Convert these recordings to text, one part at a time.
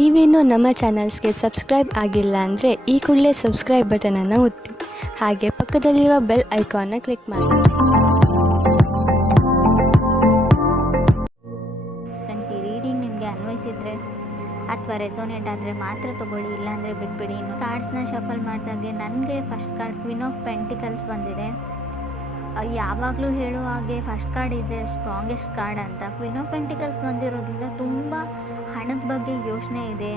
ನೀವೇನೂ ನಮ್ಮ ಚಾನಲ್ಸ್ಗೆ ಸಬ್ಸ್ಕ್ರೈಬ್ ಆಗಿಲ್ಲ ಅಂದರೆ ಈ ಕೂಡಲೇ ಸಬ್ಸ್ಕ್ರೈಬ್ ಬಟನನ್ನು ಒತ್ತಿ ಹಾಗೆ ಪಕ್ಕದಲ್ಲಿರುವ ಬೆಲ್ ಐಕಾನ್ನ ಕ್ಲಿಕ್ ಮಾಡಿ. ಈ ರೀಡಿಂಗ್ ನಿಮಗೆ ಅನ್ವಯಿಸಿದ್ರೆ ಅಥವಾ ರೆಸೋನೇಟ್ ಆದರೆ ಮಾತ್ರ ತೊಗೊಳ್ಳಿ, ಇಲ್ಲಾಂದರೆ ಬಿಟ್ಬಿಡಿ. ಇನ್ನು ಕಾರ್ಡ್ಸ್ನ ಶಫಲ್ ಮಾಡ್ದಾಗೆ ನನಗೆ first card queen of pentacles ಬಂದಿದೆ. ಯಾವಾಗಲೂ ಹೇಳುವ ಹಾಗೆ first card is A strongest card ಅಂತ. ಕ್ವೀನ್ ಆಫ್ ಪೆಂಟಿಕಲ್ಸ್ ಬಂದಿರೋದ್ರಿಂದ ತುಂಬ ಹಣದ ಬಗ್ಗೆ ಯೋಚನೆ ಇದೆ.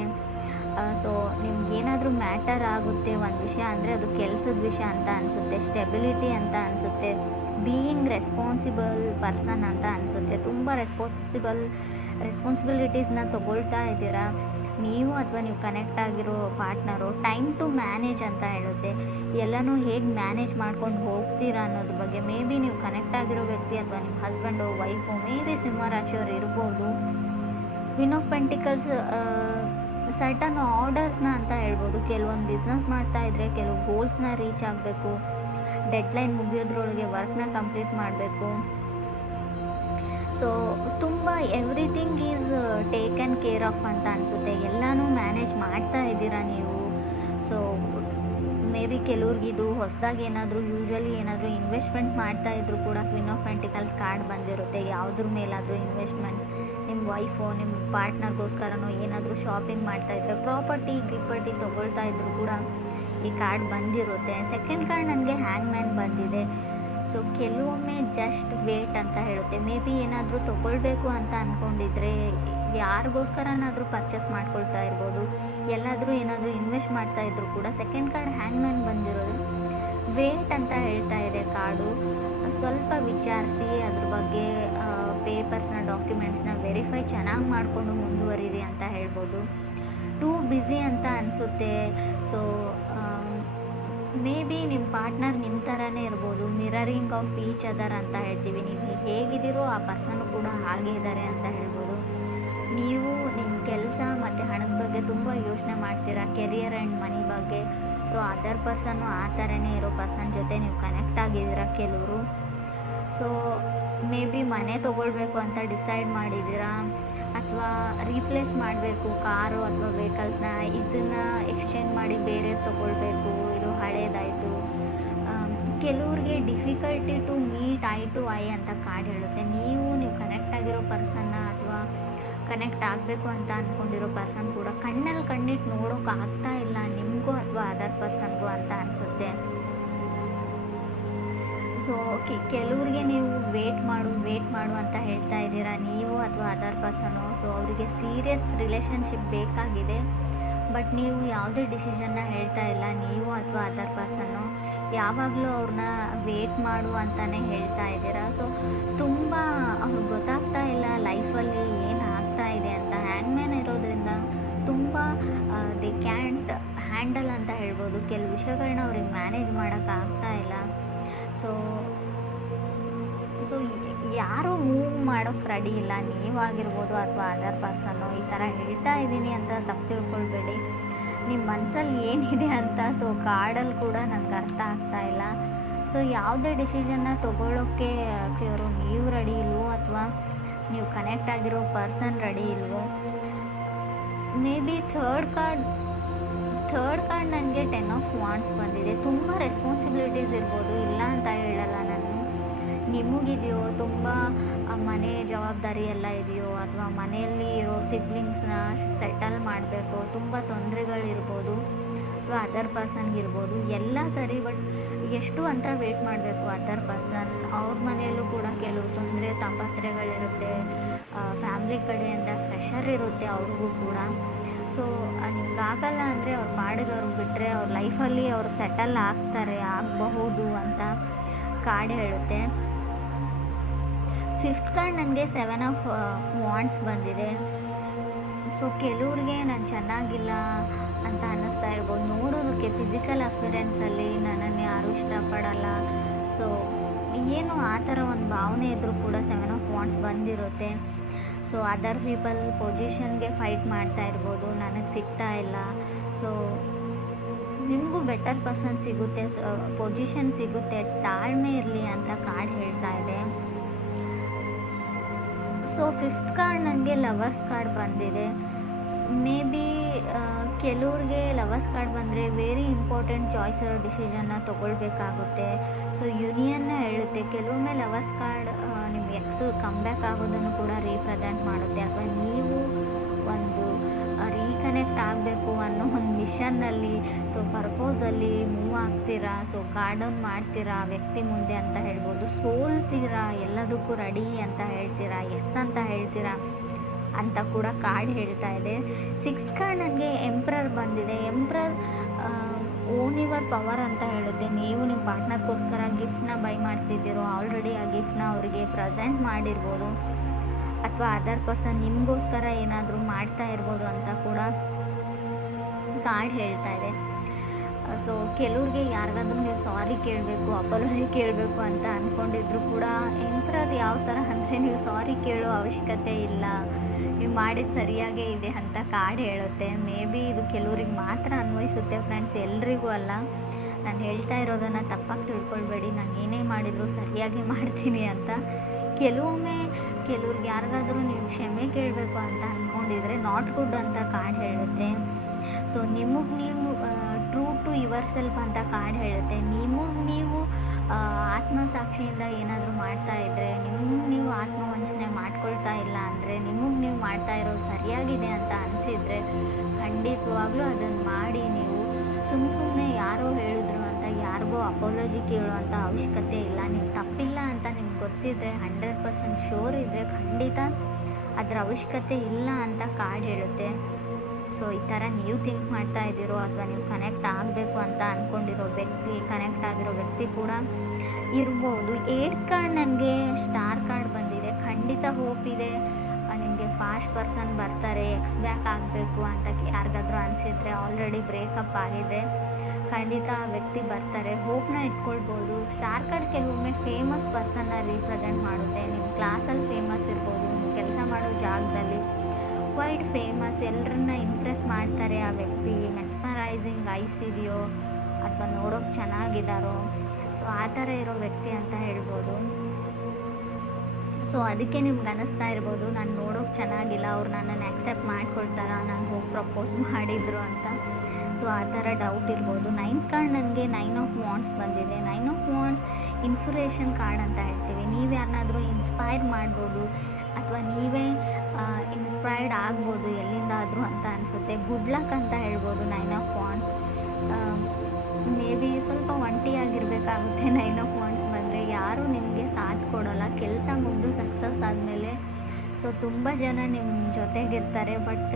ಸೊ ನಿಮ್ಗೇನಾದರೂ ಮ್ಯಾಟರ್ ಆಗುತ್ತೆ ಒಂದು ವಿಷಯ ಅಂದರೆ ಅದು ಕೆಲಸದ ವಿಷಯ ಅಂತ ಅನಿಸುತ್ತೆ, ಸ್ಟೆಬಿಲಿಟಿ ಅಂತ ಅನಿಸುತ್ತೆ, ಬೀಯಿಂಗ್ ರೆಸ್ಪಾನ್ಸಿಬಲ್ ಪರ್ಸನ್ ಅಂತ ಅನಿಸುತ್ತೆ. ತುಂಬ ರೆಸ್ಪಾನ್ಸಿಬಿಲಿಟೀಸ್ನ ತೊಗೊಳ್ತಾ ಇದ್ದೀರಾ ನೀವು ಅಥವಾ ನೀವು ಕನೆಕ್ಟ್ ಆಗಿರೋ ಪಾರ್ಟ್ನರು. ಟೈಮ್ ಟು ಮ್ಯಾನೇಜ್ ಅಂತ ಹೇಳುತ್ತೆ. ಎಲ್ಲನೂ ಹೇಗೆ ಮ್ಯಾನೇಜ್ ಮಾಡ್ಕೊಂಡು ಹೋಗ್ತೀರಾ ಅನ್ನೋದ್ರ ಬಗ್ಗೆ. ಮೇ ಬಿ ನೀವು ಕನೆಕ್ಟ್ ಆಗಿರೋ ವ್ಯಕ್ತಿ ಅಥವಾ ನಿಮ್ಮ ಹಸ್ಬೆಂಡು ವೈಫು ಮೇ ಬಿ ಸಿಂಹ ರಾಶಿಯವರು ಇರ್ಬೋದು. ಕ್ವೀನ್ ಆಫ್ ಪೆಂಟಿಕಲ್ಸ್ ಸರ್ಟನ್ ಆರ್ಡರ್ಸ್ನ ಅಂತ ಹೇಳ್ಬೋದು. ಕೆಲವೊಂದು ಬಿಸ್ನೆಸ್ ಮಾಡ್ತಾ ಇದ್ರೆ ಕೆಲವು ಗೋಲ್ಸ್ನ ರೀಚ್ ಆಗಬೇಕು, ಡೆಡ್ಲೈನ್ ಮುಗಿಯೋದ್ರೊಳಗೆ ವರ್ಕ್ನ ಕಂಪ್ಲೀಟ್ ಮಾಡಬೇಕು. ಸೊ ತುಂಬ everything is taken care of ಅಂತ ಅನಿಸುತ್ತೆ. ಎಲ್ಲನೂ ಮ್ಯಾನೇಜ್ ಮಾಡ್ತಾ ಇದ್ದೀರಾ ನೀವು. ಸೊ ಮೇ ಬಿ ಕೆಲವ್ರಿಗಿದು ಹೊಸದಾಗಿ ಯೂಶ್ವಲಿ ಏನಾದರೂ ಇನ್ವೆಸ್ಟ್ಮೆಂಟ್ ಮಾಡ್ತಾ ಇದ್ರು ಕೂಡ ಕ್ವೀನ್ ಆಫ್ ಪೆಂಟಿಕಲ್ಸ್ ಕಾರ್ಡ್ ಬಂದಿರುತ್ತೆ. ಯಾವುದ್ರ ಮೇಲಾದರೂ ಇನ್ವೆಸ್ಟ್ಮೆಂಟ್, ನಿಮ್ಮ ವೈಫು ನಿಮ್ಮ ಪಾರ್ಟ್ನರ್ಗೋಸ್ಕರನೋ ಏನಾದರೂ ಶಾಪಿಂಗ್ ಮಾಡ್ತಾ ಇದ್ರೆ, ಗಿಪ್ಪರ್ಟಿ ತೊಗೊಳ್ತಾ ಇದ್ರು ಕೂಡ ಈ ಕಾರ್ಡ್ ಬಂದಿರುತ್ತೆ. ಸೆಕೆಂಡ್ ಕಾರ್ಡ್ ನನಗೆ ಹ್ಯಾಂಗ್ ಮ್ಯಾನ್ ಬಂದಿದೆ. ಸೊ ಕೆಲವೊಮ್ಮೆ ಜಸ್ಟ್ ವೇಟ್ ಅಂತ ಹೇಳುತ್ತೆ. ಮೇ ಬಿ ಏನಾದರೂ ತೊಗೊಳ್ಬೇಕು ಅಂತ ಅಂದ್ಕೊಂಡಿದ್ರೆ, ಯಾರಿಗೋಸ್ಕರನಾದರೂ ಪರ್ಚೇಸ್ ಮಾಡ್ಕೊಳ್ತಾ ಇರ್ಬೋದು, ಎಲ್ಲಾದರೂ ಏನಾದರೂ ಇನ್ವೆಸ್ಟ್ ಮಾಡ್ತಾ ಇದ್ರು ಕೂಡ ಸೆಕೆಂಡ್ ಕಾರ್ಡ್ ಹ್ಯಾಂಗ್ ಮ್ಯಾನ್ ಬಂದಿರೋದು ವೇಟ್ ಅಂತ ಹೇಳ್ತಾ ಇದೆ ಕಾರ್ಡು. ಸ್ವಲ್ಪ ವಿಚಾರಿಸಿ ಅದ್ರ ಬಗ್ಗೆ ಪೇಪರ್ಸ್ನ ಡಾಕ್ಯುಮೆಂಟ್ಸ್ನ ವೆರಿಫೈ ಚೆನ್ನಾಗಿ ಮಾಡಿಕೊಂಡು ಮುಂದುವರಿರಿ ಅಂತ ಹೇಳ್ಬೋದು. ಟೂ ಬ್ಯುಸಿ ಅಂತ ಅನಿಸುತ್ತೆ. ಸೊ ಮೇ ಬಿ ನಿಮ್ಮ ಪಾರ್ಟ್ನರ್ ನಿಮ್ಮ ಥರನೇ ಇರ್ಬೋದು. ಮಿರರಿಂಗ್ ಆಫ್ ಈಚ್ ಅದರ್ ಅಂತ ಹೇಳ್ತೀವಿ. ನೀವು ಹೇಗಿದ್ದೀರೋ ಆ ಪರ್ಸನ್ ಕೂಡ ಹಾಗೆ ಇದ್ದಾರೆ ಅಂತ ಹೇಳ್ಬೋದು. ನೀವು ನಿಮ್ಮ ಕೆಲಸ ಮತ್ತು ಹಣದ ಬಗ್ಗೆ ತುಂಬ ಯೋಚನೆ ಮಾಡ್ತೀರಾ, ಕೆರಿಯರ್ ಆ್ಯಂಡ್ ಮನಿ ಬಗ್ಗೆ. ಸೊ ಅದರ್ ಪರ್ಸನ್ನು ಆ ಥರನೇ ಇರೋ ಪರ್ಸನ್ ಜೊತೆ ನೀವು ಕನೆಕ್ಟ್ ಆಗಿದ್ದೀರಾ ಕೆಲವರು. ಸೊ ಮೇ ಬಿ ಮನೆ ತೊಗೊಳ್ಬೇಕು ಅಂತ ಡಿಸೈಡ್ ಮಾಡಿದ್ದೀರಾ, ಅಥವಾ ರೀಪ್ಲೇಸ್ ಮಾಡಬೇಕು ಕಾರು ಅಥವಾ ವೆಹಿಕಲ್ಸ್ನ, ಇದನ್ನು ಎಕ್ಸ್ಚೇಂಜ್ ಮಾಡಿ ಬೇರೆ ತೊಗೊಳ್ಬೇಕು, ಇದು ಹಳೇದಾಯಿತು. ಕೆಲವ್ರಿಗೆ difficulty to meet eye to eye ಅಂತ ಕಾರ್ಡ್ ಹೇಳುತ್ತೆ. ನೀವು ಕನೆಕ್ಟ್ ಆಗಿರೋ ಪರ್ಸನ್ನ ಅಥವಾ ಕನೆಕ್ಟ್ ಆಗಬೇಕು ಅಂತ ಅಂದ್ಕೊಂಡಿರೋ ಪರ್ಸನ್ ಕೂಡ ಕಣ್ಣಲ್ಲಿ ಕಣ್ಣಿಟ್ಟು ನೋಡೋಕೆ ಆಗ್ತಾ ಇಲ್ಲ ನಿಮಗೂ ಅಥವಾ ಅದರ್ ಪರ್ಸನ್ಗೂ ಅಂತ ಅನಿಸುತ್ತೆ. ಸೊ ಕೆಲವ್ರಿಗೆ ನೀವು ವೇಟ್ ಮಾಡು ಅಂತ ಹೇಳ್ತಾ ಇದ್ದೀರಾ ನೀವು ಅಥವಾ ಅದರ್ ಪರ್ಸನು. ಸೊ ಅವರಿಗೆ ಸೀರಿಯಸ್ ರಿಲೇಷನ್ಶಿಪ್ ಬೇಕಾಗಿದೆ, ಬಟ್ ನೀವು ಯಾವುದೇ ಡಿಸಿಷನ್ನ ಹೇಳ್ತಾ ಇಲ್ಲ ನೀವು ಅಥವಾ ಅದರ್ ಪರ್ಸನ್ನು. ಯಾವಾಗಲೂ ಅವ್ರನ್ನ ವೇಟ್ ಮಾಡು ಅಂತಲೇ ಹೇಳ್ತಾ ಇದ್ದೀರಾ. ಸೊ ತುಂಬ ಅವ್ರಿಗೆ ಗೊತ್ತಾಗ್ತಾ ಇಲ್ಲ ಲೈಫಲ್ಲಿ ಏನು ಆಗ್ತಾ ಇದೆ ಅಂತ. ಹ್ಯಾಂಗ್ ಮ್ಯಾನ್ ಇರೋದ್ರಿಂದ ತುಂಬ ದೇ ಕ್ಯಾಂಟ್ ಹ್ಯಾಂಡಲ್ ಅಂತ ಹೇಳ್ಬೋದು. ಕೆಲವು ವಿಷಯಗಳನ್ನ ಅವ್ರಿಗೆ ಮ್ಯಾನೇಜ್ ಮಾಡೋಕ್ಕಾಗ್ತಾ ಇಲ್ಲ. ಸೊ ಯಾರೂ ಮೂವ್ ಮಾಡೋಕ್ಕೆ ರೆಡಿ ಇಲ್ಲ, ನೀವಾಗಿರ್ಬೋದು ಅಥವಾ ಅದರ್ ಪರ್ಸನ್ನು. ಈ ಥರ ಹೇಳ್ತಾ ಇದ್ದೀನಿ ಅಂತ ತಪ್ಪು ತಿಳ್ಕೊಳ್ಬೇಡಿ, ನಿಮ್ಮ ಮನಸ್ಸಲ್ಲಿ ಏನಿದೆ ಅಂತ. ಸೊ ಕಾರ್ಡಲ್ಲಿ ಕೂಡ ನನಗೆ ಅರ್ಥ ಆಗ್ತಾ ಇಲ್ಲ. ಸೊ ಯಾವುದೇ ಡಿಸಿಷನ್ನ ತೊಗೊಳ್ಳೋಕ್ಕೆ ನೀವು ರೆಡಿ ಇಲ್ವೋ ಅಥವಾ ನೀವು ಕನೆಕ್ಟ್ ಆಗಿರೋ ಪರ್ಸನ್ ರೆಡಿ ಇಲ್ವೋ. ಮೇ ಬಿ ಥರ್ಡ್ ಕಾರ್ಡ್ ನನಗೆ 10 ಆಫ್ ವಾಂಡ್ಸ್ ಬಂದಿದೆ. ತುಂಬ ರೆಸ್ಪಾನ್ಸಿಬಿಲಿಟೀಸ್ ಇರ್ಬೋದು, ಇಲ್ಲ ಅಂತ ಹೇಳಲ್ಲ ನಾನು. ನಿಮಗಿದೆಯೋ ತುಂಬ ಮನೆ ಜವಾಬ್ದಾರಿ ಎಲ್ಲ ಇದೆಯೋ, ಅಥವಾ ಮನೆಯಲ್ಲಿ ಇರೋ ಸಿಬ್ಲಿಂಗ್ಸ್ನ ಸೆಟಲ್ ಮಾಡಬೇಕು, ತುಂಬ ತೊಂದರೆಗಳಿರ್ಬೋದು, ಅಥವಾ ಅದರ್ ಪರ್ಸನ್ಗಿರ್ಬೋದು, ಎಲ್ಲ ಸರಿ. ಬಟ್ ಎಷ್ಟು ಅಂತ ವೇಟ್ ಮಾಡಬೇಕು ಅದರ್ ಪರ್ಸನ್. ಅವ್ರ ಮನೆಯಲ್ಲೂ ಕೂಡ ಕೆಲವು ತೊಂದರೆ ತಾಪತ್ರೆಗಳಿರುತ್ತೆ, ಫ್ಯಾಮ್ಲಿ ಕಡೆಯಿಂದ ಪ್ರೆಷರ್ ಇರುತ್ತೆ ಅವ್ರಿಗೂ ಕೂಡ. ಸೊ ನಿಮ್ಗಾಗಲ್ಲ ಅಂದರೆ ಅವ್ರ ಪಾಡಿಗೆ ಅವ್ರಿಗೆ ಬಿಟ್ಟರೆ ಅವ್ರ ಲೈಫಲ್ಲಿ ಅವರು ಸೆಟಲ್ ಆಗಬಹುದು ಅಂತ ಕಾರ್ಡ್ ಹೇಳುತ್ತೆ. ಫಿಫ್ತ್ ಕಾರ್ಡ್ ನನಗೆ 7 ಆಫ್ ವಾಂಡ್ಸ್ ಬಂದಿದೆ. ಸೊ ಕೆಲವ್ರಿಗೆ ನಾನು ಚೆನ್ನಾಗಿಲ್ಲ ಅಂತ ಅನ್ನಿಸ್ತಾ ಇರ್ಬೋದು. ನೋಡೋದಕ್ಕೆ ಫಿಸಿಕಲ್ ಅಪಿಯರೆನ್ಸಲ್ಲಿ ನನ್ನನ್ನು ಯಾರೂ ಇಷ್ಟಪಡಲ್ಲ, ಸೊ ಏನು ಆ ಥರ ಒಂದು ಭಾವನೆ ಇದ್ದರೂ ಕೂಡ 7 ಆಫ್ ವಾಂಡ್ಸ್ ಬಂದಿರುತ್ತೆ. ಸೊ ಅದರ್ ಪೀಪಲ್ ಪೊಸಿಷನ್ಗೆ ಫೈಟ್ ಮಾಡ್ತಾ ಇರ್ಬೋದು, ನನಗೆ ಸಿಗ್ತಾ ಇಲ್ಲ. ಸೊ ನಿಮಗೂ ಬೆಟರ್ ಪರ್ಸನ್ ಸಿಗುತ್ತೆ, ಪೊಸಿಷನ್ ಸಿಗುತ್ತೆ, ತಾಳ್ಮೆ ಇರಲಿ ಅಂತ ಕಾರ್ಡ್ ಹೇಳ್ತಾ ಇದೆ. ಸೊ ಫಿಫ್ತ್ ಕಾರ್ಡ್ ನನಗೆ ಲವರ್ಸ್ ಕಾರ್ಡ್ ಬಂದಿದೆ. ಮೇ ಬಿ ಕೆಲವ್ರಿಗೆ ಲವರ್ಸ್ ಕಾರ್ಡ್ ಬಂದರೆ ವೆರಿ ಇಂಪಾರ್ಟೆಂಟ್ ಚಾಯ್ಸ್ ಇರೋ ಡಿಸಿಷನ್ನ ತೊಗೊಳ್ಬೇಕಾಗುತ್ತೆ. ಸೊ ಯೂನಿಯನ್ನ ಹೇಳುತ್ತೆ. ಕೆಲವೊಮ್ಮೆ ಲವರ್ಸ್ ಕಾರ್ಡ್ ನಿಮ್ಮ ಎಕ್ಸ್ ಕಮ್ಬ್ಯಾಕ್ ಆಗೋದನ್ನು ಕೂಡ ರೀಪ್ರೆಸೆಂಟ್ ಮಾಡುತ್ತೆ, ಅಥವಾ ನೀವು ಒಂದು ರೀಕನೆಕ್ಟ್ ಆಗಬೇಕು ಅನ್ನೋ ಒಂದು ಮಿಷನ್ನಲ್ಲಿ, ಸೊ ಪರ್ಪೋಸಲ್ಲಿ ಮೂವ್ ಆಗ್ತೀರಾ. ಸೊ ಕಾರ್ಡ್ ಡೌನ್ ಮಾಡ್ತೀರಾ ವ್ಯಕ್ತಿ ಮುಂದೆ ಅಂತ ಹೇಳ್ಬೋದು. ಸೋಲ್ತೀರಾ, ಎಲ್ಲದಕ್ಕೂ ರೆಡಿ ಅಂತ ಹೇಳ್ತೀರಾ, ಎಸ್ ಅಂತ ಹೇಳ್ತೀರಾ ಅಂತ ಕೂಡ ಕಾರ್ಡ್ ಹೇಳ್ತಾ ಇದೆ. 6 ಕಾರ್ಡ್ ನನಗೆ ಎಂಪ್ರರ್ ಬಂದಿದೆ. ಎಂಪ್ರರ್ ಓನ್ ಯುವರ್ ಪವರ್ ಅಂತ ಹೇಳುತ್ತೆ. ನೀವು ನಿಮ್ಮ ಪಾರ್ಟ್ನರ್ಗೋಸ್ಕರ ಗಿಫ್ಟ್ನ ಬೈ ಮಾಡ್ತಿದ್ದೀರೋ, ಆಲ್ರೆಡಿ ಆ ಗಿಫ್ಟ್ನ ಅವರಿಗೆ ಪ್ರೆಸೆಂಟ್ ಮಾಡಿರ್ಬೋದು, ಅಥವಾ ಅದರ್ ಪರ್ಸನ್ ನಿಮಗೋಸ್ಕರ ಏನಾದರೂ ಮಾಡ್ತಾ ಇರ್ಬೋದು ಅಂತ ಕೂಡ ಕಾರ್ಡ್ ಹೇಳ್ತಾ ಇದೆ. ಸೊ ಕೆಲವ್ರಿಗೆ ಯಾರಿಗಾದ್ರೂ ನೀವು ಸಾರಿ ಕೇಳಬೇಕು, ಅಪಾಲಜಿ ಕೇಳಬೇಕು ಅಂತ ಅಂದ್ಕೊಂಡಿದ್ರು ಕೂಡ ಎಂಪ್ರರ್ ಯಾವ ಥರ ಅಂದರೆ ನೀವು ಸಾರಿ ಕೇಳೋ ಅವಶ್ಯಕತೆ ಇಲ್ಲ, ನೀವು ಮಾಡಿದ ಸರಿಯಾಗೇ ಇದೆ ಅಂತ ಕಾರ್ಡ್ ಹೇಳುತ್ತೆ. ಮೇ ಬಿ ಇದು ಕೆಲವ್ರಿಗೆ ಮಾತ್ರ ಅನ್ವಯಿಸುತ್ತೆ ಫ್ರೆಂಡ್ಸ್, ಎಲ್ರಿಗೂ ಅಲ್ಲ. ನಾನು ಹೇಳ್ತಾ ಇರೋದನ್ನು ತಪ್ಪಾಗಿ ತಿಳ್ಕೊಳ್ಬೇಡಿ, ನಾನು ಏನೇ ಮಾಡಿದರೂ ಸರಿಯಾಗಿ ಮಾಡ್ತೀನಿ ಅಂತ. ಕೆಲವ್ರಿಗೆ ಯಾರಿಗಾದ್ರೂ ನೀವು ಕ್ಷಮೆ ಕೇಳಬೇಕು ಅಂತ ಅಂದ್ಕೊಂಡಿದ್ರೆ ನಾಟ್ ಗುಡ್ ಅಂತ ಕಾರ್ಡ್ ಹೇಳುತ್ತೆ. ಸೊ ನಿಮಗೆ ನೀವು ಟ್ರೂ ಟು ಯುವರ್ ಸೆಲ್ಫ್ ಅಂತ ಕಾರ್ಡ್ ಹೇಳುತ್ತೆ. ನೀವು ಆತ್ಮಸಾಕ್ಷಿಯಿಂದ ಏನಾದರೂ ಮಾಡ್ತಾ ಇದ್ದರೆ, ನೀವು ಆತ್ಮವಂಚನೆ ಮಾಡ್ಕೊಳ್ತಾ ಇಲ್ಲ ಅಂದರೆ, ನಿಮಗೆ ನೀವು ಮಾಡ್ತಾ ಇರೋದು ಸರಿಯಾಗಿದೆ ಅಂತ ಅನಿಸಿದರೆ ಖಂಡಿತವಾಗ್ಲೂ ಅದನ್ನು ಮಾಡಿ. ನೀವು ಸುಮ್ಮನೆ ಯಾರೋ ಹೇಳಿದ್ರು ಅಂತ ಯಾರಿಗೋ ಅಪಾಲಜಿ ಕೇಳುವಂಥ ಅವಶ್ಯಕತೆ ಇಲ್ಲ. ನೀವು ತಪ್ಪಿಲ್ಲ ಅಂತ ನಿಮ್ಗೆ ಗೊತ್ತಿದ್ದರೆ, 100% ಶೋರ್ ಇದ್ದರೆ ಖಂಡಿತ ಅದರ ಅವಶ್ಯಕತೆ ಇಲ್ಲ ಅಂತ ಕಾರ್ಡ್ ಹೇಳುತ್ತೆ. ಸೊ ಈ ಥರ ನೀವು ಥಿಂಕ್ ಮಾಡ್ತಾ ಇದ್ದೀರೋ, ಅಥವಾ ನೀವು ಕನೆಕ್ಟ್ ಆಗಬೇಕು ಅಂತ ಅಂದ್ಕೊಂಡಿರೋ ವ್ಯಕ್ತಿ, ಕನೆಕ್ಟ್ ಆಗಿರೋ ವ್ಯಕ್ತಿ ಕೂಡ ಇರ್ಬೋದು. 8 ಕಾರ್ಡ್ ನನಗೆ ಸ್ಟಾರ್ ಕಾರ್ಡ್ ಬಂದಿದೆ. ಖಂಡಿತ ಹೋಪ್ ಇದೆ, ನಿಮಗೆ ಫಾಸ್ಟ್ ಪರ್ಸನ್ ಬರ್ತಾರೆ. ಎಕ್ಸ್ ಬ್ಯಾಕ್ ಆಗಬೇಕು ಅಂತ ಯಾರಿಗಾದ್ರೂ ಅನಿಸಿದರೆ, ಆಲ್ರೆಡಿ ಬ್ರೇಕಪ್ ಆಗಿದೆ, ಖಂಡಿತ ಆ ವ್ಯಕ್ತಿ ಬರ್ತಾರೆ. ಹೋಪ್ನ ಇಟ್ಕೊಳ್ಬೋದು. ಸ್ಟಾರ್ ಕಾರ್ಡ್ ಕೆಲವೊಮ್ಮೆ ಫೇಮಸ್ ಪರ್ಸನ್ನ ರೀಪ್ರೆಸೆಂಟ್ ಮಾಡುತ್ತೆ. ನಿಮ್ಮ ಕ್ಲಾಸಲ್ಲಿ ಫೇಮಸ್ ಇರ್ಬೋದು, ನೀವು ಕೆಲಸ ಮಾಡೋ ಜಾಗದಲ್ಲಿ ವೈಡ್ ಫೇಮಸ್, ಎಲ್ಲರನ್ನ ಇಂಪ್ರೆಸ್ ಮಾಡ್ತಾರೆ ಆ ವ್ಯಕ್ತಿ. ಮೆಸ್ಮರೈಸಿಂಗ್ ಐಸ್ ಇದೆಯೋ, ಅಥವಾ ನೋಡೋಕೆ ಚೆನ್ನಾಗಿದ್ದಾರೋ, ಸೊ ಆ ಥರ ಇರೋ ವ್ಯಕ್ತಿ ಅಂತ ಹೇಳ್ಬೋದು. ಸೊ ಅದಕ್ಕೆ ನಿಮ್ಗೆ ಅನ್ನಿಸ್ತಾ ಇರ್ಬೋದು, ನಾನು ನೋಡೋಕೆ ಚೆನ್ನಾಗಿಲ್ಲ, ಅವ್ರು ನನ್ನನ್ನು ಆ್ಯಕ್ಸೆಪ್ಟ್ ಮಾಡ್ಕೊಳ್ತಾರ, ನಾನು ಹೋಗಿ ಪ್ರಪೋಸ್ ಮಾಡಿದ್ರು ಅಂತ. ಸೊ ಆ ಥರ ಡೌಟ್ ಇರ್ಬೋದು. 9 ಕಾರ್ಡ್ ನನಗೆ 9 ಆಫ್ ವಾಂಡ್ಸ್ ಬಂದಿದೆ. 9 ಆಫ್ ವಾಂಡ್ಸ್ ಇನ್ಸ್ಪಿರೇಷನ್ ಕಾರ್ಡ್ ಅಂತ ಹೇಳ್ತೀವಿ. ನೀವು ಯಾರನ್ನಾದರೂ ಇನ್ಸ್ಪೈರ್ ಮಾಡ್ಬೋದು, ಅಥವಾ ನೀವೇ ಇನ್ಸ್ಪೈರ್ಡ್ ಆಗ್ಬೋದು ಎಲ್ಲಿಂದಾದರೂ ಅಂತ ಅನಿಸುತ್ತೆ. ಗುಡ್ ಲಕ್ ಅಂತ ಹೇಳ್ಬೋದು 9 ಆಫ್ ವಾಂಡ್ಸ್. ಮೇ ಬಿ ಸ್ವಲ್ಪ ಒಂಟಿಯಾಗಿರಬೇಕಾಗುತ್ತೆ 9 ಆಫ್ ವಾಂಡ್ಸ್ ಬಂದರೆ. ಯಾರೂ ನಿಮಗೆ ಸಾಥ್ ಕೊಡೋಲ್ಲ. ಕೆಲಸ ಮುಗಿದು ಸಕ್ಸಸ್ ಆದಮೇಲೆ ಸೊ ತುಂಬ ಜನ ನಿಮ್ಮ ಜೊತೆಗಿರ್ತಾರೆ, ಬಟ್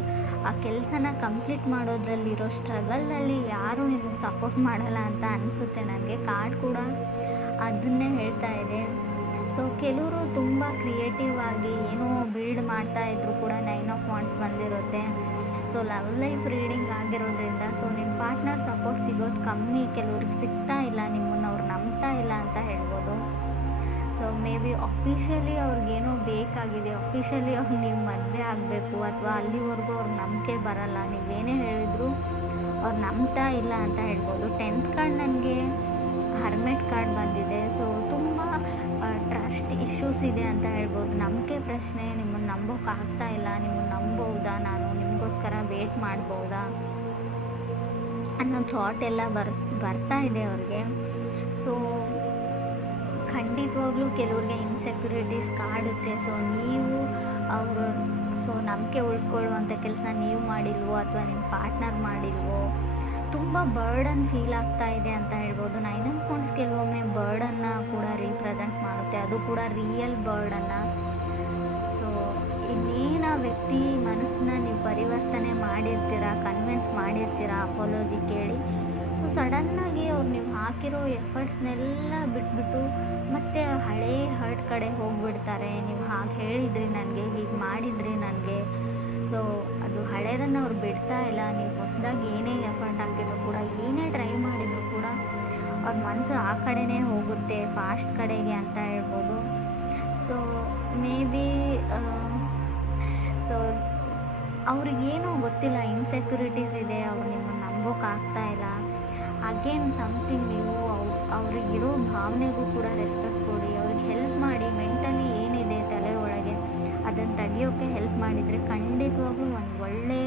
ಆ ಕೆಲಸನ ಕಂಪ್ಲೀಟ್ ಮಾಡೋದ್ರಲ್ಲಿರೋ ಸ್ಟ್ರಗಲ್ನಲ್ಲಿ ಯಾರೂ ನಿಮಗೆ ಸಪೋರ್ಟ್ ಮಾಡಲ್ಲ ಅಂತ ಅನಿಸುತ್ತೆ ನನಗೆ. ಕಾರ್ಡ್ ಕೂಡ ಅದನ್ನೇ ಹೇಳ್ತಾ ಇದೆ. ಸೊ ಕೆಲವರು ತುಂಬ ಕ್ರಿಯೇಟಿವ್ ಆಗಿ ಏನೋ ಬಿಲ್ಡ್ ಮಾಡ್ತಾ ಇದ್ರು ಕೂಡ 9 ಆಫ್ ವಾಂಡ್ಸ್ ಬಂದಿರುತ್ತೆ. ಸೊ ಲವ್ ಲೈಫ್ ರೀಡಿಂಗ್ ಆಗಿರೋದ್ರಿಂದ ಸೊ ನಿಮ್ಮ ಪಾರ್ಟ್ನರ್ ಸಪೋರ್ಟ್ ಸಿಗೋದು ಕಮ್ಮಿ, ಕೆಲವ್ರಿಗೆ ಸಿಗ್ತಾ ಇಲ್ಲ, ನಿಮ್ಮನ್ನು ಅವ್ರು ನಂಬ್ತಾ ಇಲ್ಲ ಅಂತ ಹೇಳ್ಬೋದು. ಸೊ ಮೇ ಬಿ ಅಫಿಷಿಯಲಿ ಅವ್ರಿಗೇನೋ ಬೇಕಾಗಿದೆ, ಅಫಿಷಿಯಲಿ ಅವ್ರು ನೀವು ಮದುವೆ ಆಗಬೇಕು, ಅಥವಾ ಅಲ್ಲಿವರೆಗೂ ಅವ್ರಿಗೆ ನಂಬಿಕೆ ಬರಲ್ಲ, ನೀವೇನೇ ಹೇಳಿದ್ರು ಅವ್ರು ನಂಬ್ತಾ ಇಲ್ಲ ಅಂತ ಹೇಳ್ಬೋದು. 10th ಕಾರ್ಡ್ ನನಗೆ ಹರ್ಮೆಟ್ ಕಾರ್ಡ್ ಬಂದಿದೆ. ಸೊ ತುಂಬ ಟ್ರಸ್ಟ್ ಇಶ್ಯೂಸ್ ಇದೆ ಅಂತ ಹೇಳ್ಬೋದು. ನಂಬಿಕೆ ಪ್ರಶ್ನೆ, ನಿಮ್ಮನ್ನು ನಂಬೋಕ್ಕಾಗ್ತಾ ಇಲ್ಲ, ನಿಮ್ಮನ್ನು ನಂಬೋದಾ, ನಾನು ನಿಮಗೋಸ್ಕರ ವೇಟ್ ಮಾಡ್ಬೋದಾ ಅನ್ನೋ ಥಾಟ್ ಎಲ್ಲ ಬರ್ತಾ ಇದೆ ಅವ್ರಿಗೆ. ಸೊ ಖಂಡಿತವಾಗ್ಲೂ ಕೆಲವ್ರಿಗೆ ಇನ್ಸೆಕ್ಯೂರಿಟೀಸ್ ಕಾಡುತ್ತೆ. ಸೊ ನೀವು ಅವರು ನಂಬಿಕೆ ಉಳಿಸ್ಕೊಳ್ಳುವಂಥ ಕೆಲಸ ನೀವು ಮಾಡಿಲ್ವೋ, ಅಥವಾ ನಿಮ್ಮ ಪಾರ್ಟ್ನರ್ ಮಾಡಿಲ್ವೋ, ತುಂಬ ಬರ್ಡನ್ ಫೀಲ್ ಆಗ್ತಾ ಇದೆ ಅಂತ ಹೇಳ್ಬೋದು. 9 ಆಫ್ ವಾಂಡ್ಸ್ ಕೆಲವೊಮ್ಮೆ ಬರ್ಡನ್ನು ಕೂಡ ರೀಪ್ರೆಸೆಂಟ್ ಮಾಡುತ್ತೆ, ಅದು ಕೂಡ ರಿಯಲ್ ಬರ್ಡನ್ನು. ಸೊ ಇನ್ನೇನು ಆ ವ್ಯಕ್ತಿ ಮನಸ್ಸನ್ನ ನೀವು ಪರಿವರ್ತನೆ ಮಾಡಿರ್ತೀರ, ಕನ್ವಿನ್ಸ್ ಮಾಡಿರ್ತೀರ ಅಪಾಲಜಿ ಕೇಳಿ. ಸೊ ಸಡನ್ನಾಗಿ ಅವ್ರು ನೀವು ಹಾಕಿರೋ ಎಫರ್ಟ್ಸ್ನೆಲ್ಲ ಬಿಟ್ಬಿಟ್ಟು ಮತ್ತೆ ಹಳೇ ಹರ್ಟ್ ಕಡೆ ಹೋಗಿಬಿಡ್ತಾರೆ. ನೀವು ಹಾಗೆ ಹೇಳಿದ್ರಿ ನನಗೆ, ಹೀಗೆ ಮಾಡಿದ್ರಿ ನನಗೆ. ಸೊ ಅದು ಹಳೇದನ್ನು ಅವ್ರು ಬಿಡ್ತಾ ಇಲ್ಲ. ನೀವು ಹೊಸದಾಗಿ ಏನೇ ಎಫರ್ಟ್ ಹಾಕಿದ್ರು ಕೂಡ, ಏನೇ ಟ್ರೈ ಮಾಡಿದ್ರು ಕೂಡ ಅವ್ರ ಮನಸ್ಸು ಆ ಕಡೆನೇ ಹೋಗುತ್ತೆ, ಫಾಸ್ಟ್ ಕಡೆಗೆ ಅಂತ ಹೇಳ್ಬೋದು. ಸೊ ಮೇ ಬಿ ಸೊ ಅವ್ರಿಗೇನೋ ಗೊತ್ತಿಲ್ಲ, ಇನ್ಸೆಕ್ಯೂರಿಟೀಸ್ ಇದೆ, ಅವ್ರು ನಿಮ್ಮನ್ನು ನಂಬೋಕ್ಕಾಗ್ತಾ ಇಲ್ಲ. ಅಗೇನ್ ಸಮಥಿಂಗ್ ನೀವು ಅವ್ರಿಗಿರೋ ಭಾವನೆಗೂ ಕೂಡ ರೆಸ್ಪೆಕ್ಟ್ ಕೊಡಿ, ಅವ್ರಿಗೆ ಹೆಲ್ಪ್ ಮಾಡಿ. ಮೆಂಟಲಿ ಏನಿದೆ ತಲೆ ಒಳಗೆ ಅದನ್ನು ತೆಗಿಯೋಕ್ಕೆ ಹೆಲ್ಪ್ ಮಾಡಿದರೆ ಖಂಡಿತವಾಗ್ಲೂ ಒಂದು ಒಳ್ಳೆ